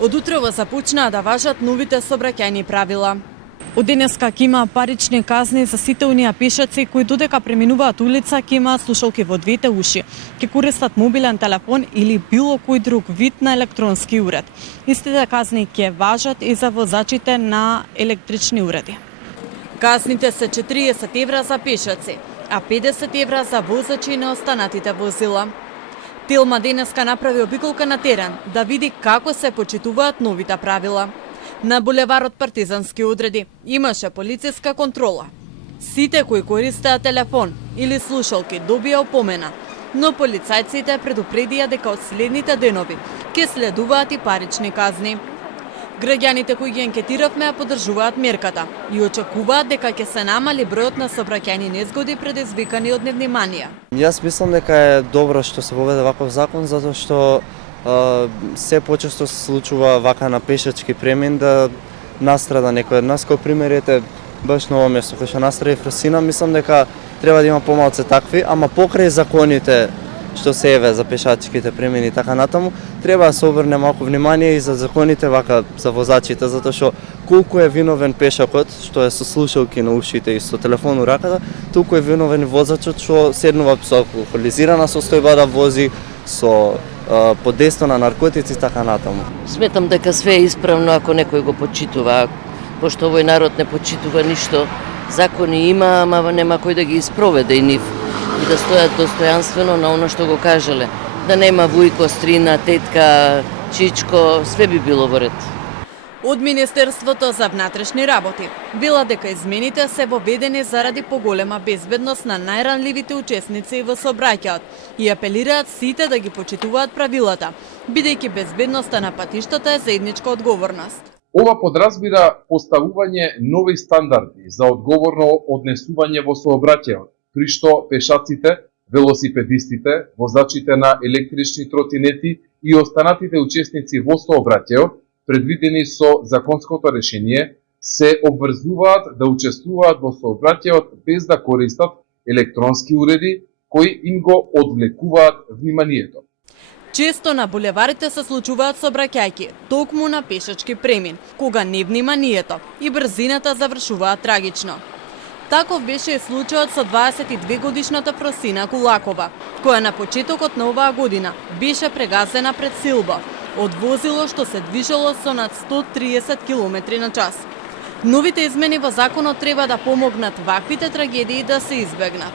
Од утрово започнаа да важат новите сообраќајни правила. Од денеска ќе има парични казни за сите оние пешаци кои додека преминуваат улица ќе имаат слушалки во двете уши, ќе користат мобилен телефон или било кој друг вид на електронски уред. Истите казни ќе важат и за возачите на електрични уреди. Казните се 40 евра за пешаци, а 50 евра за возачи на останатите возила. Телма денеска направи обиколка на терен да види како се почитуваат новите правила. На булеварот Партизански одреди имаше полициска контрола. Сите кои користеа телефон или слушалки добија опомена, но полицајците предупредија дека од следните денови ќе следуваат и парични казни. Граѓаните кои ги анкетиравме ја поддржуваат мерката и очекуваат дека ќе се намали бројот на сообраќајни незгоди предизвикани од невнимание. Јас мислам дека е добро што се воведе ваков закон, затоа што се почесто се случува вака на пешачки премин да настрада некој од нас, кој примерите баш на ово место кој што настради Фросина. Мислам дека треба да има помалце такви, ама покрај законите што се еве за пешачките премини и така натаму, треба да се обрне малку внимание и за законите вака за возачите, затоа што колку е виновен пешакот што е со слушалки на ушите и со телефон у раката, толку е виновен возачот што седнува со алкохолизирана состојба да вози, со под дејство на наркотици и така натаму. Сметам дека све е исправно ако некој го почитува, пошто овој народ не почитува ништо. Закони има, ама нема кој да ги испроведе и нив. И да стојат достојанствено на оно што го кажале. Да нема вујко, стрина, тетка, чичко, све би било во ред. Од Министерството за внатрешни работи вела дека измените се воведени заради поголема безбедност на најранливите учесници во сообраќајот и апелираат сите да ги почитуваат правилата, бидејќи безбедноста на патиштата е заедничка одговорност. Ова подразбира поставување нови стандарди за одговорно однесување во сообраќајот, при што пешаците, велосипедистите, возачите на електрични тротинети и останатите учесници во сообраќајот, предвидени со законското решение, се обврзуваат да учествуваат во сообраќајот без да користат електронски уреди кои им го одвлекуваат вниманието. Често на булеварите се случуваат сообраќајки токму на пешачки премин, кога невниманието и брзината завршуваат трагично. Таков беше и случајот со 22-годишната Фросина Кулакова, која на почетокот на оваа година беше прегазена пред силба од возило што се движело со над 130 км на час. Новите измени во законот треба да помогнат ваквите трагедии да се избегнат.